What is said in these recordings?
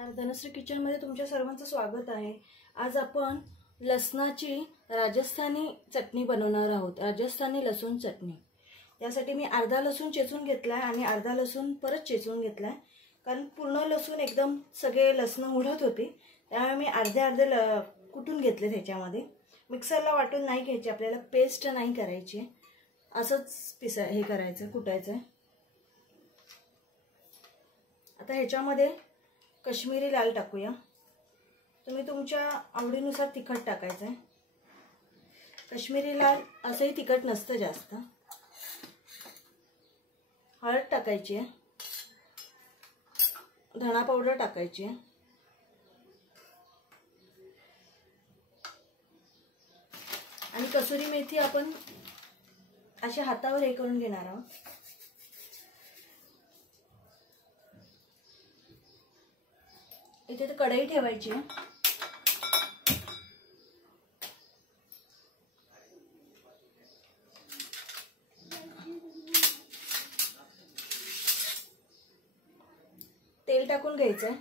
नमस्कार, धनश्री किचनमध्ये तुमच्या सर्वांचं स्वागत आहे। आज आपण लसणाची राजस्थानी चटणी बनवणार आहोत। राजस्थानी लसूण चटणी। त्यासाठी मी अर्धा लसूण चेचून घेतलाय आणि अर्धा लसूण परत चेचून घेतलाय, कारण पूर्ण लसूण एकदम सगळे लसण उडत होती, त्यामुळे मी अर्धे अर्धे कुटून घेतले। त्याच्यामध्ये मिक्सरला वाटून नाही घ्यायचे, आपल्याला पेस्ट नाही करायची, असंच हे करायचं, कुटायचं। आता ह्याच्यामध्ये कश्मीरी लाल टाकूया। तुम्ही तुमच्या आवडीनुसार तिखट टाकायचं आहे। कश्मीरी लाल असंही तिखट नसतं जास्त। हळद टाकायची आहे, धना पावडर टाकायची आहे, आणि कसुरी मेथी आपण अशा हातावर हे करून घेणार आहोत। इथे तर कढई ठेवायची आहे। तेल टाकून घ्यायचं।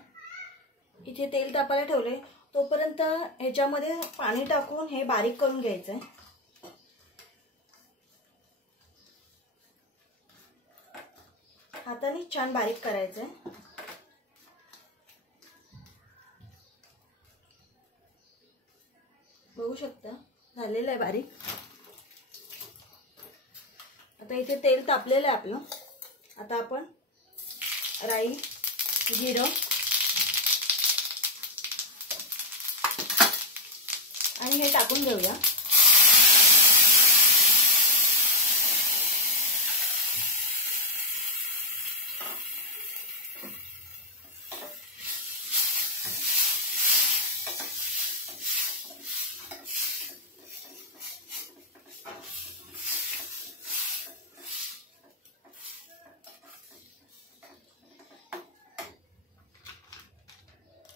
इथे तेल तापायला ठेवले, तोपर्यंत ह्याच्यामध्ये पाणी टाकून हे बारीक करून घ्यायचं। हाताने छान बारीक करायचं। बघू शकता झालेलं आहे बारीक। आता इथे तेल तापलेलं आहे आपलं। आता आपण राई, जिरं आणि हे टाकून घेऊया।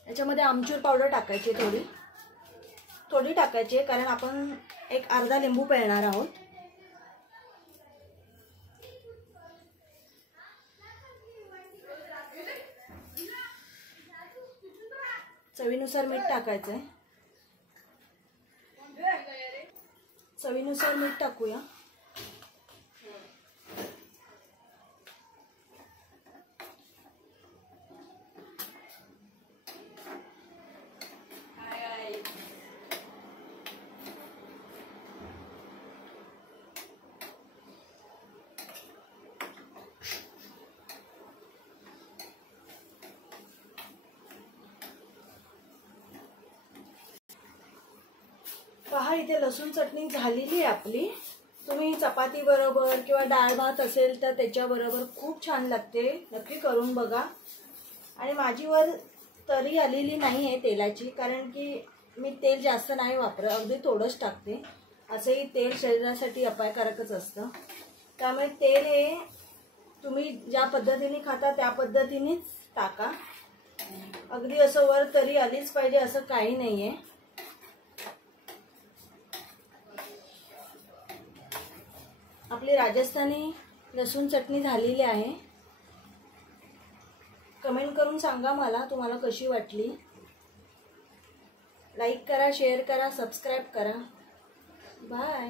याच्यामध्ये आमचूर पावडर टाकायची, थोडी टाकायची, कारण आपण एक अर्धा लिंबू पिळणार आहोत। चवीनुसार मीठ टाकायचंय। चवीनुसार मीठ टाकूया। पहा, इथे लसूण चटणी झालेली आहे आपली। तुम्ही चपाती बरोबर किंवा डाळ भात असेल तर त्याच्याबरोबर खूप छान लागते, नक्की करून बघा। आणि माझी वर तरी आलेली नाही आहे तेलाची, कारण की मी तेल जास्त नाही वापरत, अगदी थोडंच टाकते। असंही तेल शरीरासाठी अपायकारकच असतं, त्यामुळे तेल हे तुम्ही ज्या पद्धतीने खाता त्या पद्धतीनेच टाका। अगदी असं वर तरी आलीच पाहिजे असं काही नाहीये। आपली राजस्थानी लसूण चटणी झालेली आहे। कमेंट करून सांगा मला तुम्हाला कशी वाटली। लाईक करा, शेअर करा, सबस्क्राईब करा। बाय।